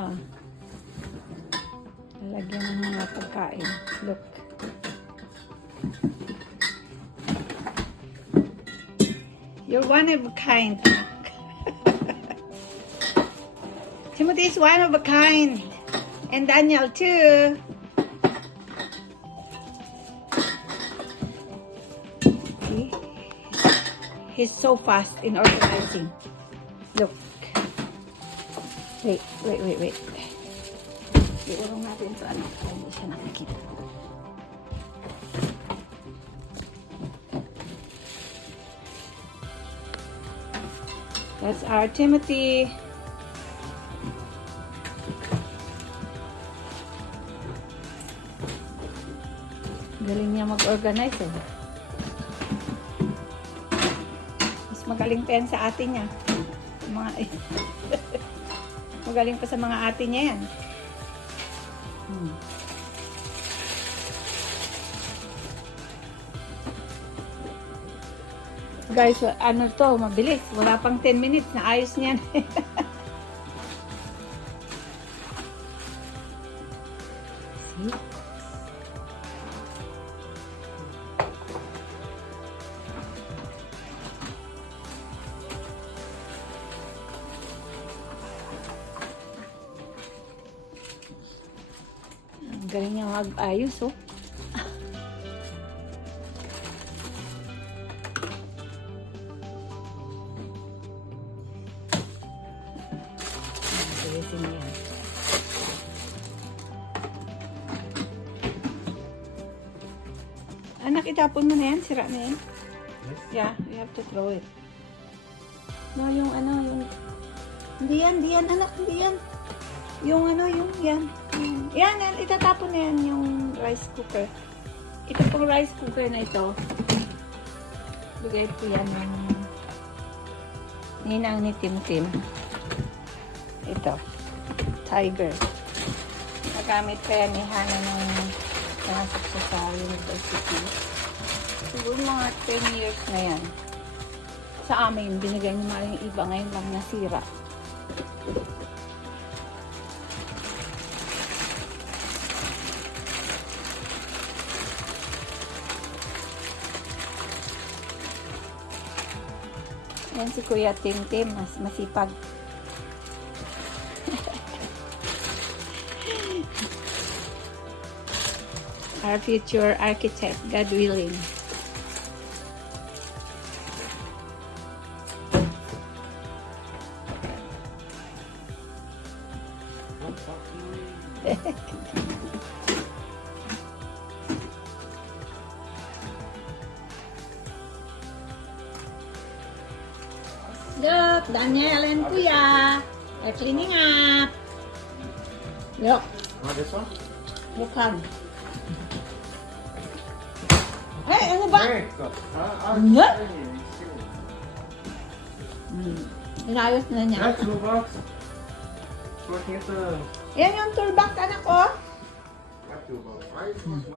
niya. Lalagyan ng mga pagkain. Look. You're one of a kind. Timothy is one of a kind. And Daniel too. See? He's so fast in organizing. Look. Wait. Iurong natin sa ano. Hindi siya nakikita. That's our Timothy. Galing niya mag-organize eh. Mas magaling pa yan sa ate niya. Mga magaling pa sa mga ate niya yan. Guys, ano to, mabilis. Wala pang 10 minutes na ayos niyan. See? Ang galing niya mag-ayos, oh. Anak, itapon mo na yan. Sira na yan. Yeah, you have to throw it. No, yung ano, yung... Hindi yan, anak. Hindi yan. Yung ano, yung yan. Yan, itatapon na yan yung rice cooker. Ito pong rice cooker na ito. Lugay ko yan ng... Ninang ni Tim. Ito. Tiger. Nagamit pa yan ni Hana ng pinasok siya sa university. Siguro mga 10 years na yan. Sa amin, binigay niyo mga yung iba. Ngayon lang nasira. Yan si Kuya Tim, mas masipag. Our future architect, God willing. Look, Daniel and Kuya are cleaning up. Look. Oh, this one? Look on. Hey, ano ba? Ano? Inayos na niya. That toolbox. Working at the... Yan yung toolbox, anak ko. That toolbox, right?